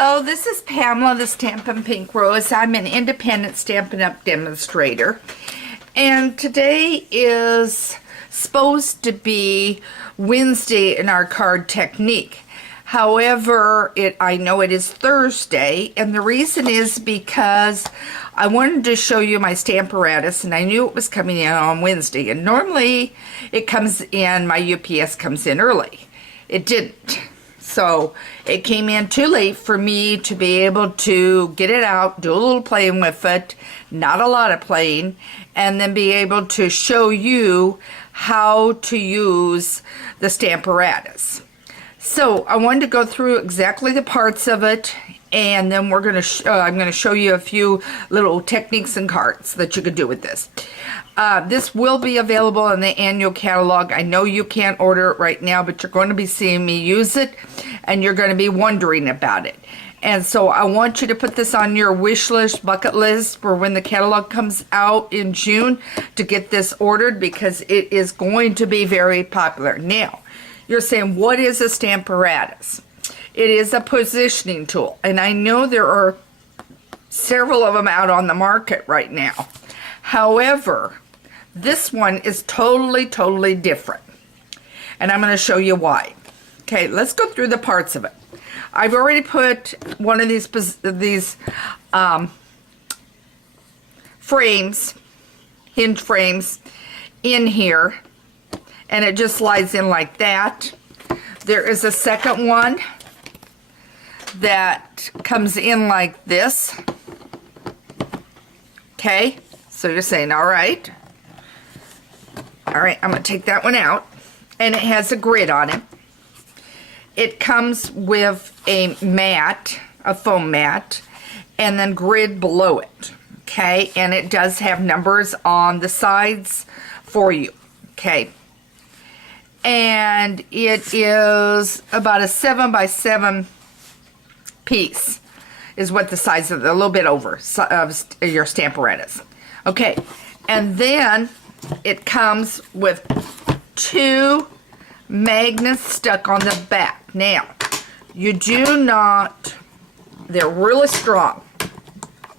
Hello, this is Pamela, the Stampin' Pink Rose. I'm an independent Stampin' Up demonstrator. And today is supposed to be Wednesday in our card technique. However, I know it is Thursday, and the reason is because I wanted to show you my Stamparatus, and I knew it was coming in on Wednesday. And normally it comes in, my UPS comes in early. It didn't. So it came in too late for me to be able to get it out, do a little playing with it, not a lot of playing, and then be able to show you how to use the Stamparatus. So I wanted to go through exactly the parts of it, and then I'm going to show you a few little techniques and cards that you could do with this. This will be available in the annual catalog. I know you can't order it right now, but you're going to be seeing me use it, and you're going to be wondering about it. And so I want you to put this on your wish list, bucket list, for when the catalog comes out in June to get this ordered, because it is going to be very popular. Now, you're saying, what is a Stamparatus? It is a positioning tool, and I know there are several of them out on the market right now. However, this one is totally different, and I'm going to show you why. Okay, let's go through the parts of it. I've already put one of these frames, hinge frames, in here, and it just slides in like that. There is a second one that comes in like this. Okay, so you're saying, all right, I'm going to take that one out, and it has a grid on it. It comes with a mat, a foam mat, and then grid below it, okay, and it does have numbers on the sides for you, okay, and it is about a 7x7 piece is what the size of a little bit over of your Stamparatus. Okay, and then it comes with two magnets stuck on the back. Now, you do not, they're really strong.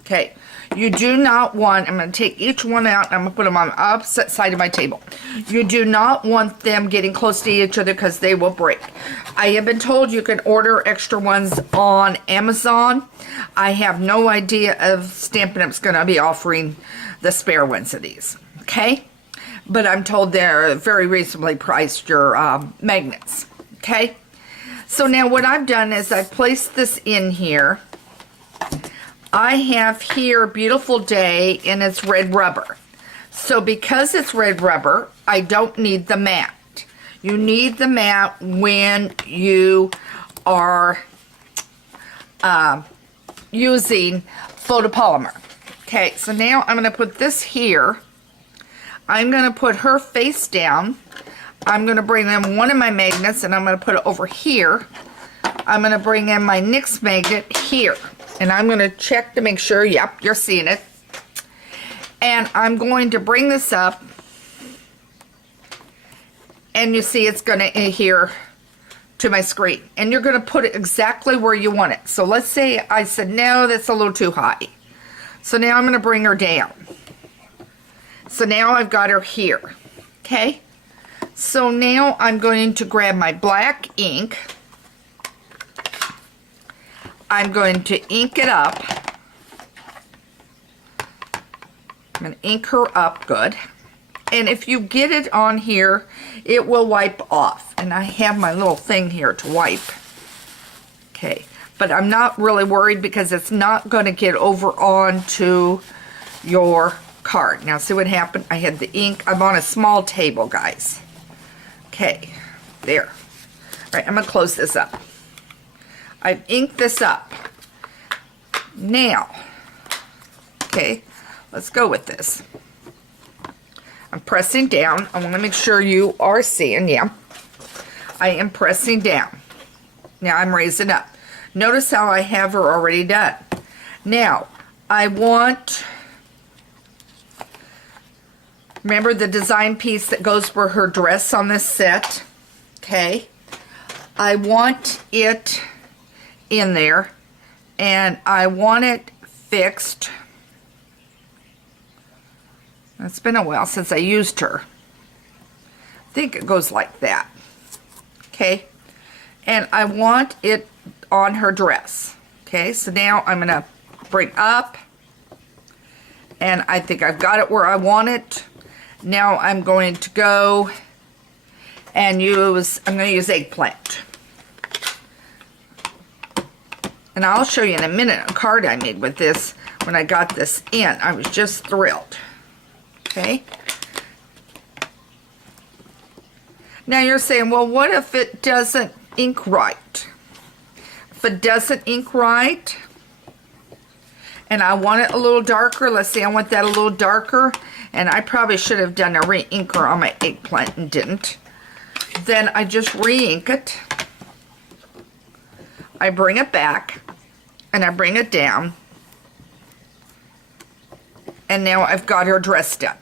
Okay, you do not want, I'm going to take each one out and I'm going to put them on the opposite side of my table. You do not want them getting close to each other because they will break. I have been told you can order extra ones on Amazon. I have no idea if Stampin' Up's going to be offering the spare ones of these. Okay? But I'm told they're very reasonably priced, your magnets. Okay? So now what I've done is I've placed this in here. I have here Beautiful Day, and it's red rubber. So because it's red rubber, I don't need the mat. You need the mat when you are using photopolymer. Okay, so now I'm going to put this here. I'm going to put her face down. I'm going to bring in one of my magnets, and I'm going to put it over here. I'm going to bring in my next magnet here. And I'm going to check to make sure, yep, you're seeing it. And I'm going to bring this up. And you see it's going to adhere to my screen. And you're going to put it exactly where you want it. So let's say I said, no, that's a little too high. So now I'm going to bring her down. So now I've got her here. Okay? So now I'm going to grab my black ink. I'm going to ink it up. I'm going to ink her up good. And if you get it on here, it will wipe off. And I have my little thing here to wipe. Okay. But I'm not really worried because it's not going to get over onto your card. Now see what happened? I had the ink. I'm on a small table, guys. Okay. There. All right. I'm going to close this up. I've inked this up. Now, okay, let's go with this. I'm pressing down. I want to make sure you are seeing, yeah. I am pressing down. Now I'm raising up. Notice how I have her already done. Now, I want, remember the design piece that goes for her dress on this set? Okay. I want it in there, and I want it fixed. It's been a while since I used her. I think it goes like that. Okay, and I want it on her dress. Okay, so now I'm gonna bring up, and I think I've got it where I want it. Now I'm going to go and I'm going to use eggplant. And I'll show you in a minute a card I made with this when I got this in. I was just thrilled. Okay. Now you're saying, well, what if it doesn't ink right? If it doesn't ink right, and I want it a little darker, let's say I want that a little darker, and I probably should have done a re-inker on my eggplant and didn't. Then I just re-ink it. I bring it back, and I bring it down, and now I've got her dress done.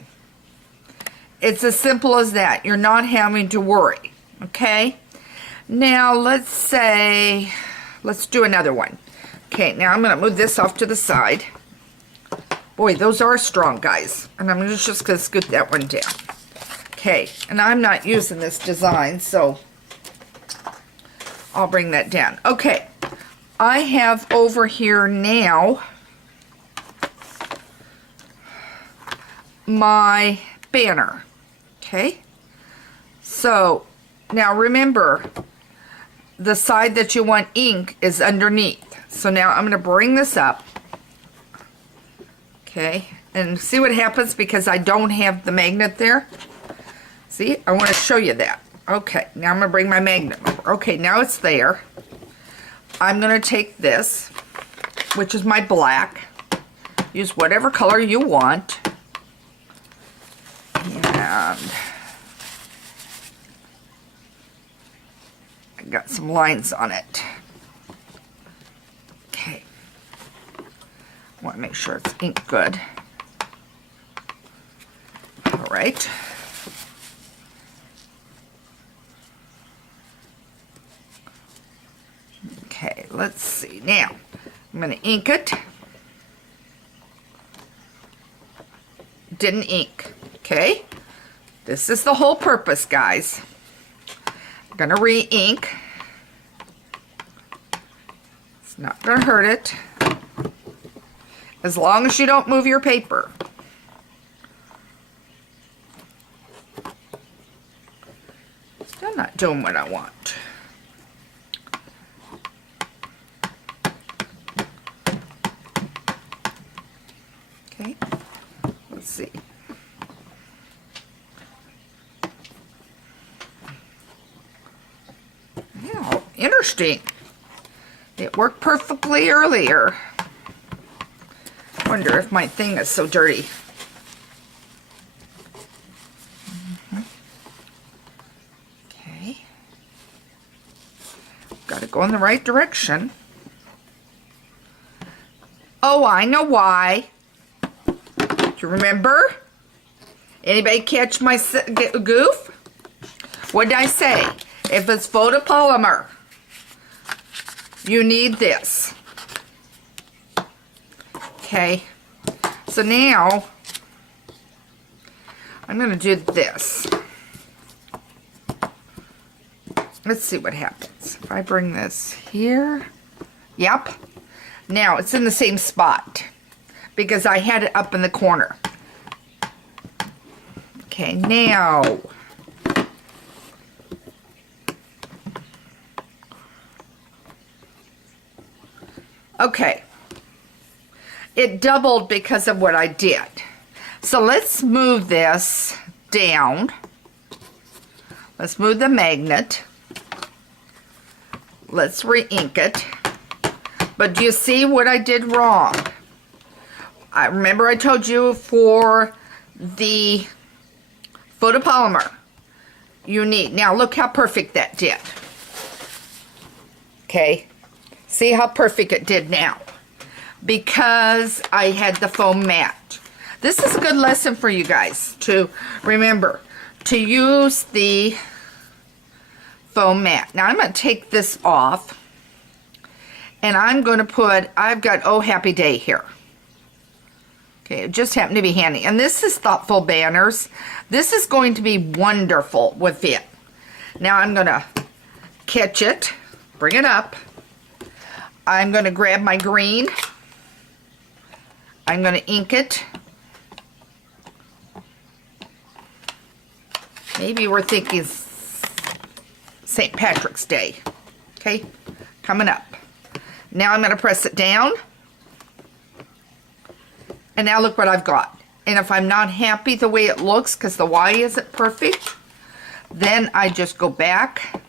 It's as simple as that. You're not having to worry, okay? Now, let's do another one. Okay, now I'm going to move this off to the side. Boy, those are strong, guys. And I'm just going to scoot that one down. Okay, and I'm not using this design, so I'll bring that down. Okay, I have over here now my banner. Okay, so now remember, the side that you want ink is underneath. So now I'm going to bring this up. Okay, and see what happens because I don't have the magnet there. See, I want to show you that. Okay, now I'm going to bring my magnet over. Okay, now it's there. I'm going to take this, which is my black. Use whatever color you want. And I got some lines on it. Okay. I want to make sure it's ink good. All right. Okay, let's see. Now, I'm going to ink it. Didn't ink. Okay. This is the whole purpose, guys. I'm going to re-ink. It's not going to hurt it. As long as you don't move your paper. Still not doing what I want. Okay, let's see. Now, interesting. It worked perfectly earlier. Wonder if my thing is so dirty. Okay. Got to go in the right direction. Oh, I know why. Do you remember? Anybody catch my goof? What did I say? If it's photopolymer, you need this. Okay, so now I'm going to do this. Let's see what happens. If I bring this here, yep. Now it's in the same spot because I had it up in the corner. Okay, now okay. It doubled because of what I did. So let's move this down. Let's move the magnet. Let's re-ink it. But do you see what I did wrong? I remember I told you for the photopolymer you need. Now look how perfect that did. Okay. See how perfect it did now. Because I had the foam mat. This is a good lesson for you guys to remember to use the foam mat. Now I'm going to take this off And I'm going to put, I've got Oh Happy Day here. Okay, it just happened to be handy. And this is Thoughtful Banners. This is going to be wonderful with it. Now I'm going to catch it, bring it up. I'm going to grab my green. I'm going to ink it. Maybe we're thinking St. Patrick's Day. Okay, coming up. Now I'm going to press it down. And now look what I've got. And if I'm not happy the way it looks, because the Y isn't perfect, then I just go back,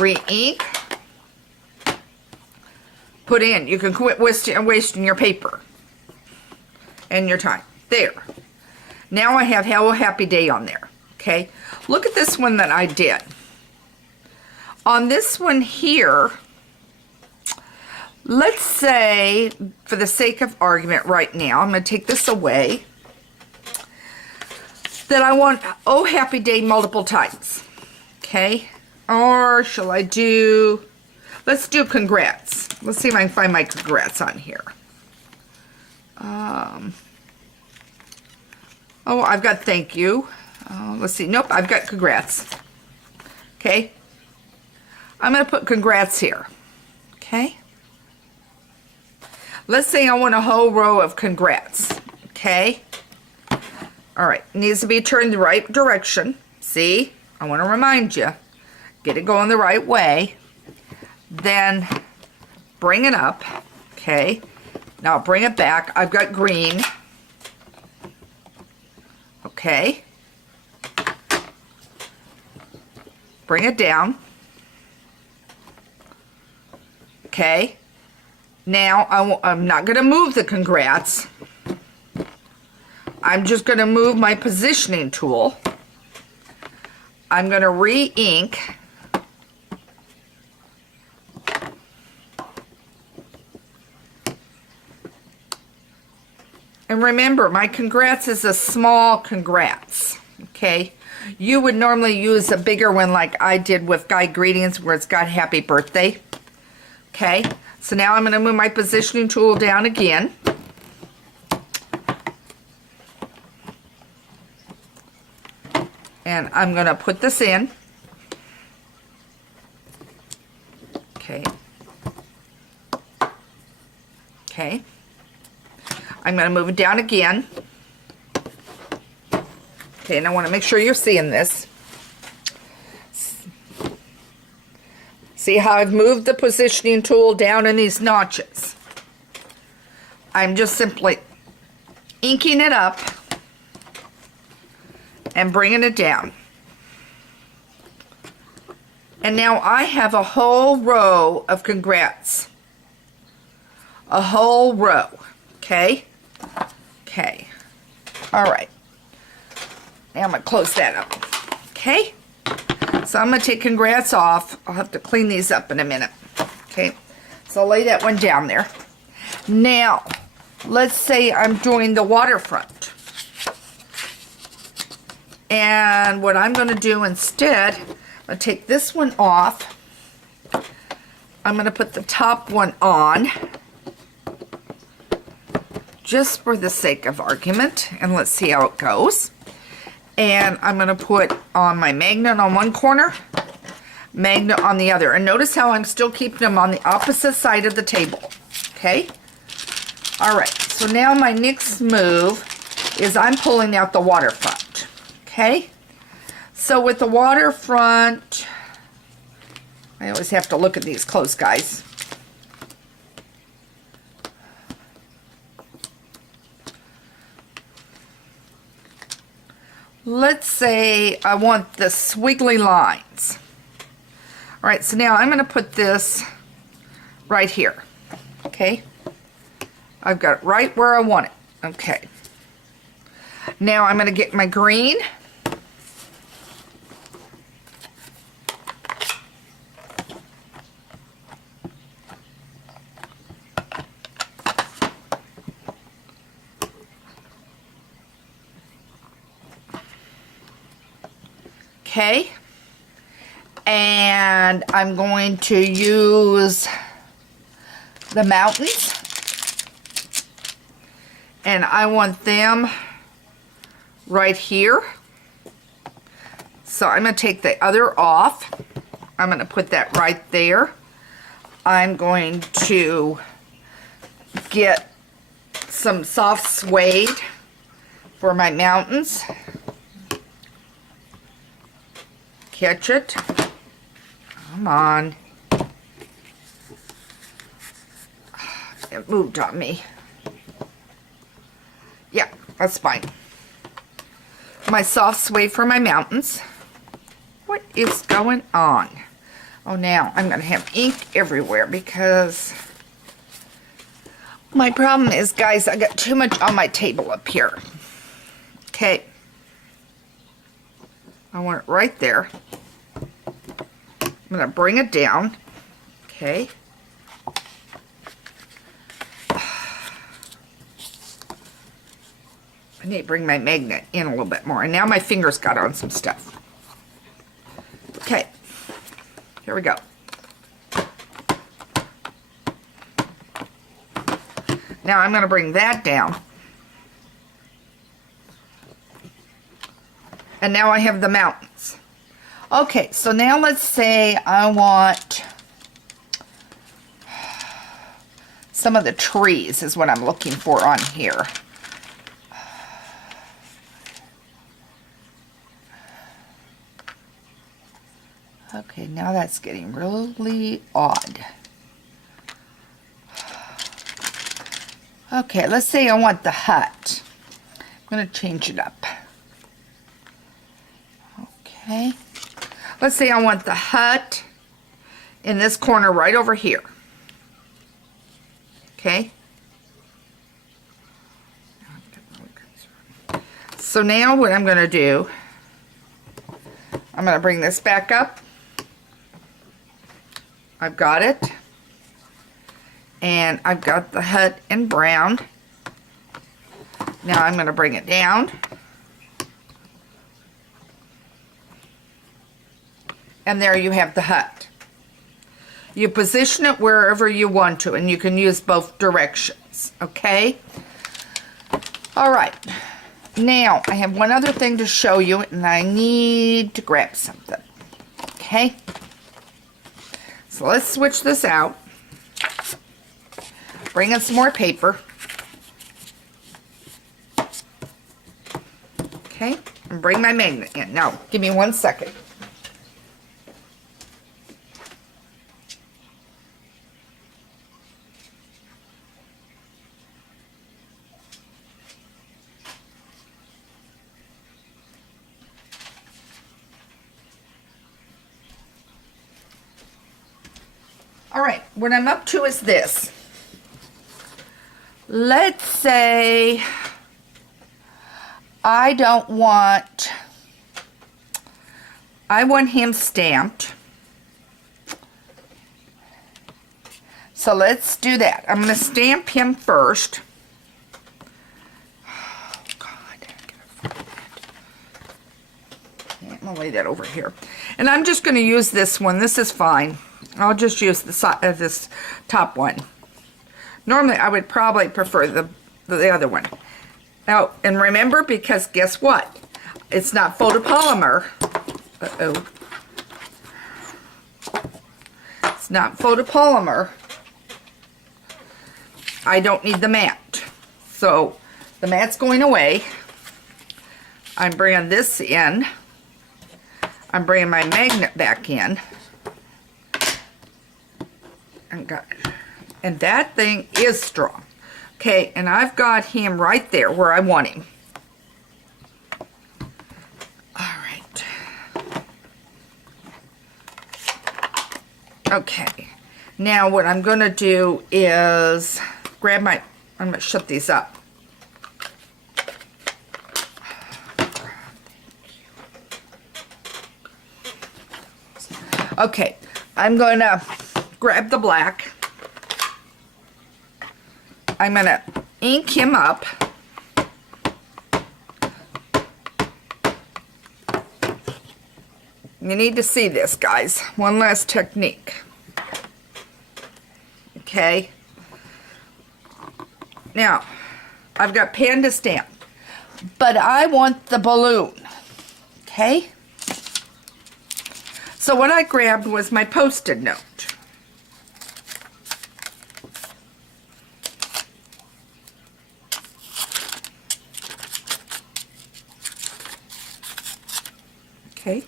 re-ink, put in. You can quit wasting your paper and your time. There. Now I have Hello Happy Day on there. Okay. Look at this one that I did. On this one here, let's say, for the sake of argument right now, I'm going to take this away, that I want Oh Happy Day multiple times. Okay? Or shall I do, let's do Congrats. Let's see if I can find my Congrats on here. Oh, I've got Thank You. Let's see. Nope, I've got Congrats. Okay? I'm going to put Congrats here. Okay? Let's say I want a whole row of Congrats, okay? All right, needs to be turned the right direction. See, I want to remind you, get it going the right way. Then bring it up, okay? Now bring it back. I've got green, okay? Bring it down, okay? Now, I'm not going to move the Congrats. I'm just going to move my positioning tool. I'm going to re-ink. And remember, my Congrats is a small Congrats, okay? You would normally use a bigger one like I did with Guide Greetings where it's got Happy Birthday, okay? So now I'm going to move my positioning tool down again. And I'm going to put this in. Okay. Okay. I'm going to move it down again. Okay, and I want to make sure you're seeing this. See how I've moved the positioning tool down in these notches? I'm just simply inking it up and bringing it down. And now I have a whole row of Congrats. A whole row. Okay? Okay. All right. Now I'm going to close that up. Okay? So I'm going to take Congrats off. I'll have to clean these up in a minute. Okay, so I'll lay that one down there. Now, let's say I'm doing the waterfront. And what I'm going to do instead, I'm going to take this one off. I'm going to put the top one on. Just for the sake of argument. And let's see how it goes. And I'm going to put on my magnet on one corner, magnet on the other. And notice how I'm still keeping them on the opposite side of the table. Okay? All right. So now my next move is I'm pulling out the waterfront. Okay? So with the waterfront, I always have to look at these close, guys. Let's say I want the squiggly lines. All right, so now I'm going to put this right here. Okay? I've got it right where I want it. Okay. Now I'm going to get my green. Okay, and I'm going to use the mountains. And I want them right here. So I'm going to take the other off. I'm going to put that right there. I'm going to get some soft suede for my mountains. Catch it. Come on. It moved on me. Yeah, that's fine. My soft suede for my mountains. What is going on? Oh, now I'm going to have ink everywhere because my problem is, guys, I got too much on my table up here. Okay. I want it right there. I'm going to bring it down. Okay. I need to bring my magnet in a little bit more. And now my fingers got on some stuff. Okay. Here we go. Now I'm going to bring that down. And now I have the mountains. Okay, so now let's say I want some of the trees is what I'm looking for on here. Okay, now that's getting really odd. Okay, let's say I want the hut. I'm going to change it up. Okay. Let's say I want the hut in this corner right over here. Okay. So now what I'm going to do, I'm going to bring this back up. I've got it. And I've got the hut in brown. Now I'm going to bring it down. And there you have the hut. You position it wherever you want to, and you can use both directions, okay? All right. Now, I have one other thing to show you, and I need to grab something, okay? So let's switch this out. Bring in some more paper. Okay, and bring my magnet in. Now, give me 1 second. All right, what I'm up to is this. Let's say I want him stamped. So let's do that. I'm going to stamp him first. Oh, God. I'm going to lay that over here. And I'm just going to use this one. This is fine. I'll just use this top one. Normally, I would probably prefer the other one. Now, and remember, because guess what? It's not photopolymer. Uh-oh. It's not photopolymer. I don't need the mat. So, the mat's going away. I'm bringing this in. I'm bringing my magnet back in. And that thing is strong. Okay, and I've got him right there where I want him. All right. Okay. Now what I'm going to do is grab my, I'm going to shut these up. Okay, I'm going to grab the black. I'm going to ink him up. You need to see this, guys. One last technique. Okay. Now, I've got Panda Stamp, but I want the balloon, okay? So what I grabbed was my Post-it note. Okay.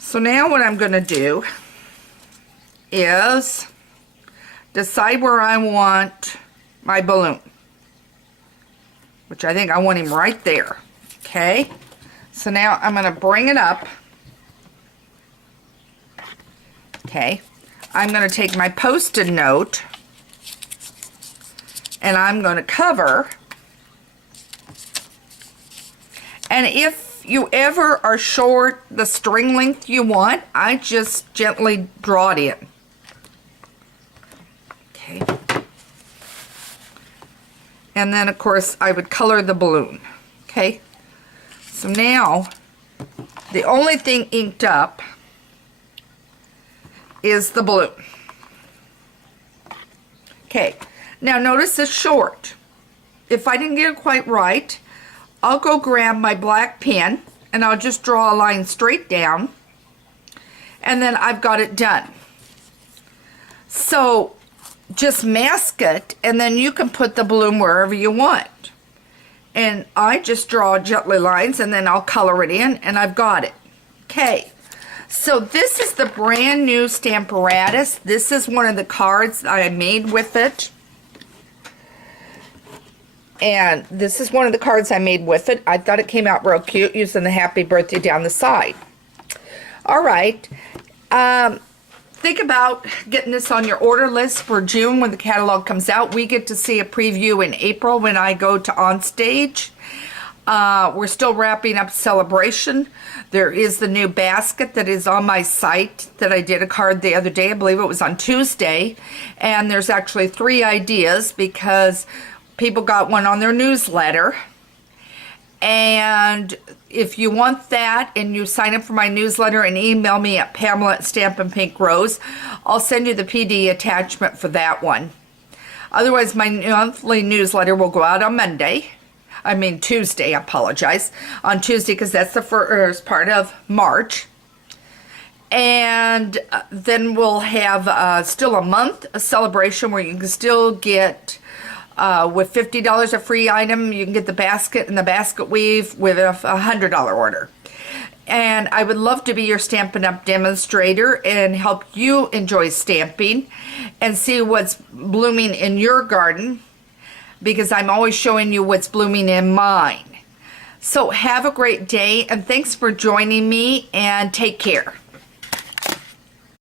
So now what I'm going to do is decide where I want my balloon, which I think I want him right there. Okay. So now I'm going to bring it up. Okay. I'm going to take my Post-it note and I'm going to cover. And if you ever are short the string length you want, I just gently draw it in. Okay. And then of course I would color the balloon. Okay. So now the only thing inked up is the balloon. Okay. Now notice it's short. If I didn't get it quite right, I'll go grab my black pen and I'll just draw a line straight down, and then I've got it done. So just mask it and then you can put the balloon wherever you want. And I just draw gently lines and then I'll color it in and I've got it. Okay, so this is the brand new Stamparatus. This is one of the cards that I made with it. And this is one of the cards I made with it. I thought it came out real cute using the happy birthday down the side. All right. Think about getting this on your order list for June when the catalog comes out. We get to see a preview in April when I go to On Stage. We're still wrapping up Celebration. There is the new basket that is on my site that I did a card the other day. I believe it was on Tuesday. And there's actually 3 ideas because people got one on their newsletter. And if you want that and you sign up for my newsletter and email me at Pamela@Stampin' I'll send you the PD attachment for that one. Otherwise, my monthly newsletter will go out on Tuesday, I apologize. On Tuesday, because that's the first part of March. And then we'll have still a month of Celebration where you can still get with $50 a free item, you can get the basket and the basket weave with a $100 order. And I would love to be your Stampin' Up! Demonstrator and help you enjoy stamping and see what's blooming in your garden, because I'm always showing you what's blooming in mine. So have a great day and thanks for joining me and take care.